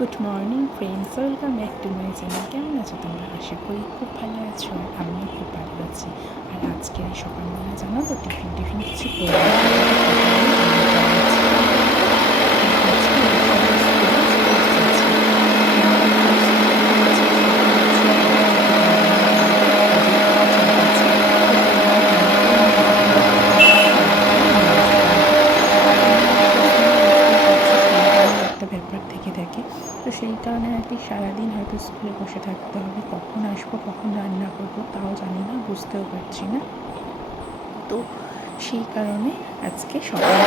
Good morning friends, welcome back to my channel. কেমন আছো তোমরা? আশা করি খুব ভালো আছো, আর আমিও খুব ভালো আছি। আর আজকে এই সকালবেলা জানো তো টিফিন কিছু করে ব্যাপার থেকে থাকে। তো সেই কারণে আর কি সারাদিন হয়তো স্কুলে বসে থাকতে হবে, কখন আসবো কখন রান্না করবো তাও জানি না, বুঝতেও পারছি না। তো সেই কারণে আজকে সকালে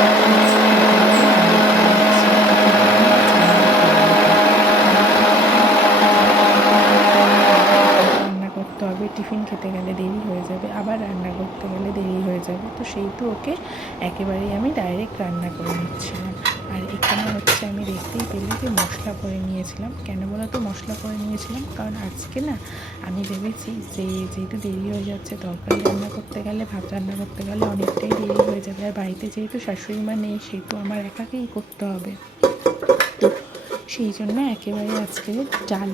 রান্না করতে হবে, টিফিন খেতে গেলে দেরি হয়ে যাবে, আবার রান্না করতে গেলে দেরি হয়ে যাবে। তো সেই তো ওকে একেবারেই আমি ডাইরেক্ট রান্না করে নিচ্ছিলাম। আর এখানে হচ্ছে আমি দেখতেই পেলে যে মশলা করে নিয়েছিলাম। কেন বলো তো মশলা করে নিয়েছিলাম? কারণ আজকে না আমি ভেবেছি যে যেহেতু দেরি হয়ে যাচ্ছে, তরকারি রান্না করতে গেলে, ভাত রান্না করতে গেলে অনেকটাই দেরি হয়ে যাবে। আর বাড়িতে যেহেতু শাশুড়ি মা নেই, সেহেতু আমার একাকেই করতে হবে। তো সেই জন্য একেবারে আজকে ডাল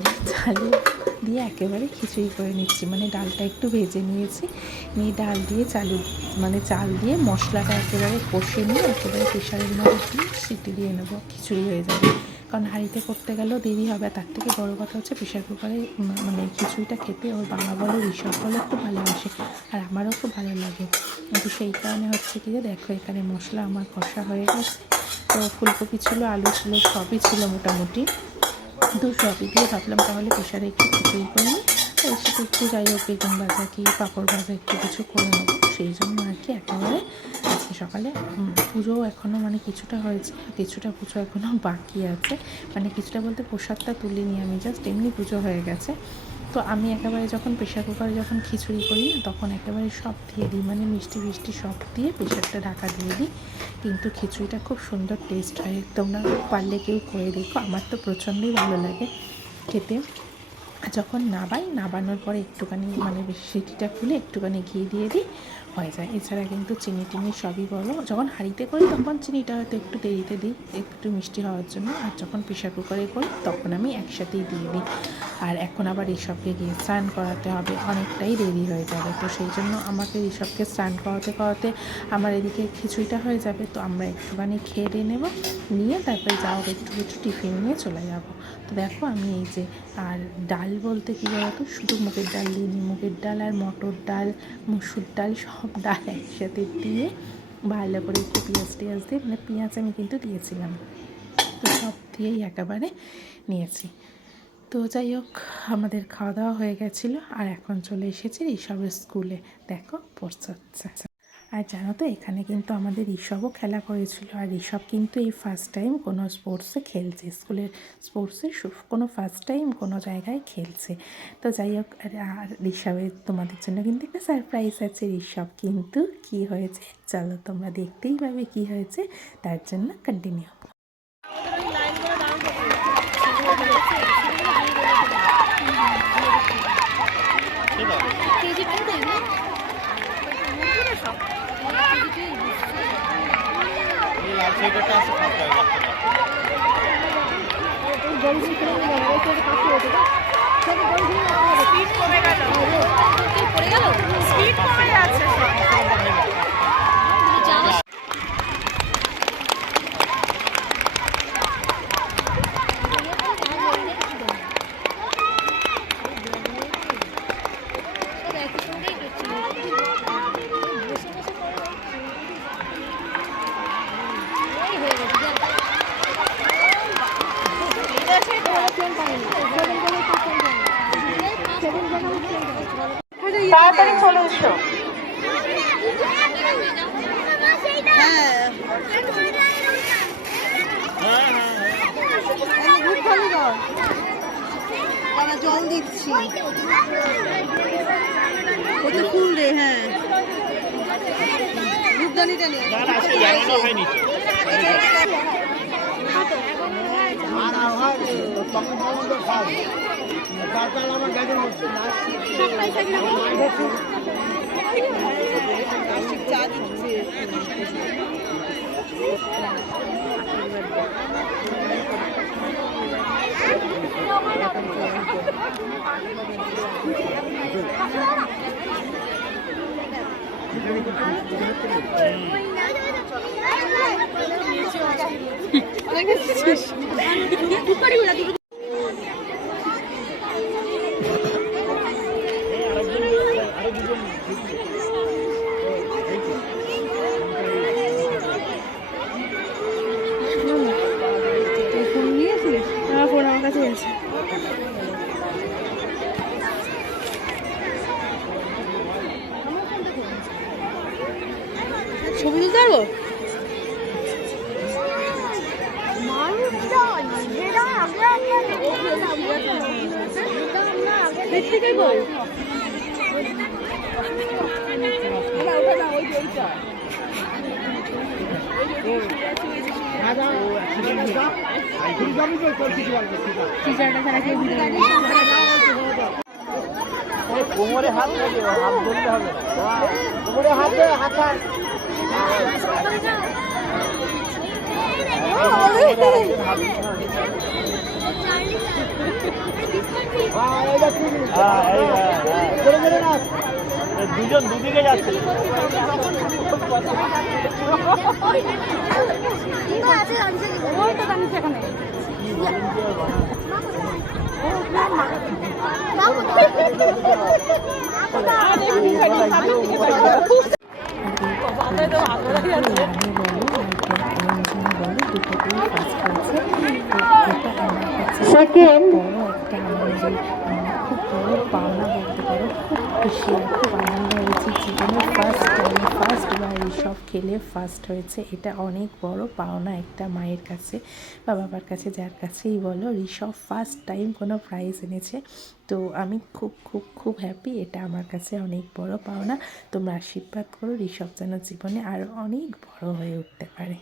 দিয়ে একেবারে খিচুড়ি করে নিচ্ছি। মানে ডালটা একটু ভেজে নিয়েছি, নিয়ে ডাল দিয়ে চাল দিয়ে মশলাটা একেবারে কষে নিয়ে একেবারে প্রেশারের মধ্যে দিয়ে সিটি দিয়ে নেবো, খিচুড়ি হয়ে যাবে। কারণ হাঁড়িতে করতে গেলেও দেরি হবে। তার থেকে বড়ো কথা হচ্ছে প্রেশার কুকারে মানে খিচুড়িটা খেতে ওর বাবা বলো, ঋষভ বলো খুব ভালোবাসে, আর আমারও খুব ভালো লাগে। কিন্তু সেই কারণে হচ্ছে কি যে দেখো এখানে মশলা আমার কষা হয়ে গেছে। তো ফুলকপি ছিল, আলু ছিল, সবই ছিল মোটামুটি। তো সবই দিয়ে ভাবলাম তাহলে প্রেশারে একটু খিচুড়ি করে নিই, এর সাথে একটু যাই হোক বেগুন ভাজা কি পাঁপড় ভাজা একটু কিছু করে নেবো। সেই জন্য আর কি একেবারে আজকে সকালে পুজো এখনও মানে কিছুটা হয়েছে, কিছুটা পুজো এখনও বাকি আছে। মানে কিছুটা বলতে প্রসাদটা তুলিনি আমি, জাস্ট এমনি পুজো হয়ে গেছে। তো আমি একেবারে যখন প্রেশার কুকারে যখন খিচুড়ি করি না, তখন একেবারে সব দিয়ে দিই, মানে মিষ্টি সব দিয়ে প্রেশারটা ঢাকা দিয়ে দিই। কিন্তু খিচুড়িটা খুব সুন্দর টেস্ট হয়। তোমরা পারলে কেউ করে দেখো, আমার তো প্রচণ্ডই ভালো লাগে খেতে। যখন নাবানোর পরে একটুখানি মানে সিটিটা খুলে একটুখানি ঘি দিয়ে দিই, হয়ে যায়। এছাড়া কিন্তু চিনি টিনি সবই বলো, যখন হাঁড়িতে করি তখন চিনিটা হয়তো একটু দেরিতে দিই, একটু মিষ্টি হওয়ার জন্য। আর যখন প্রেশার কুকারে করি তখন আমি একসাথেই দিয়ে দিই। আর এখন আবার ঋষভকে গিয়ে স্নান করাতে হবে, অনেকটাই দেরি হয়ে যাবে। তো সেই জন্য আমাকে ঋষভকে স্নান করাতে আমার এদিকে খিচুড়িটা হয়ে যাবে। তো আমরা একটুখানি খেয়ে দিয়ে নেবো, নিয়ে তারপরে যাও একটু টিফিন নিয়ে চলে যাব। তো দেখো আমি এই যে, আর ডাল বলতে কী বলতো, শুধু মুগের ডাল দিইনি, মুগের ডাল আর মটর ডাল, মুসুর ডাল, সব ডাল একসাথে দিয়ে ভালো করে একটু পেঁয়াজ দিয়ে, মানে পেঁয়াজ আমি কিন্তু দিয়েছিলাম, তো সব দিয়েই একেবারে নিয়েছি। তো যাই হোক, আমাদের খাওয়া দাওয়া হয়ে গেছিলো, আর এখন চলে এসেছি ঋষভের স্কুলে। দেখো পড়ছে। আর জানো তো এখানে কিন্তু আমাদের ঋষভও খেলা করেছিল। আর ঋষভ কিন্তু এই ফার্স্ট টাইম কোনো স্পোর্টসে খেলছে, স্কুলের স্পোর্টসে কোনো ফার্স্ট টাইম কোনো জায়গায় খেলছে। তো যাই হোক, আর ঋষভের তোমাদের জন্য কিন্তু একটা সারপ্রাইজ আছে। ঋষভ কিন্তু কী হয়েছে চলো তোমরা দেখতেই পাবে কী হয়েছে, তার জন্য কন্টিনিউ। স্পিড কমে গেল, স্পিড কমে যাচ্ছে তাড়াতাড়ি চলে এসো। জল দিচ্ছি ওটা ফুল রে। হ্যাঁ রূপদানিটা নিয়ে চা দিচ্ছে। আমার ফোন আমার কাছে আছে। ছবি তুলতে পারবো? দেখতে চাইবো? টিচারটা ছাড়া কেউ ভিডিও কোমরে হাত লাগে, হাত ধরতে হবে, কোমরে হাত দে, হাত হাত। দুজন দুদিকে যাচ্ছে। সেকেন্ড একটা আমাদের খুব বড় পাওনা বলতে পারো, খুব খুশি আর খুব আনন্দ হয়েছে। জীবনের ফার্স্টবার এইসব খেলে ফার্স্ট হয়েছে, এটা অনেক বড় পাওনা একটা মায়ের কাছে বা বাবার কাছে, যার কাছেই বলো। ঋষভ ফার্স্ট টাইম কোনো প্রাইজ এনেছে, তো আমি খুব খুব খুব হ্যাপি। এটা আমার কাছে অনেক বড় পাওনা। তোমরা আশীর্বাদ করো ঋষভ যেন জীবনে আরও অনেক বড় হয়ে উঠতে পারে।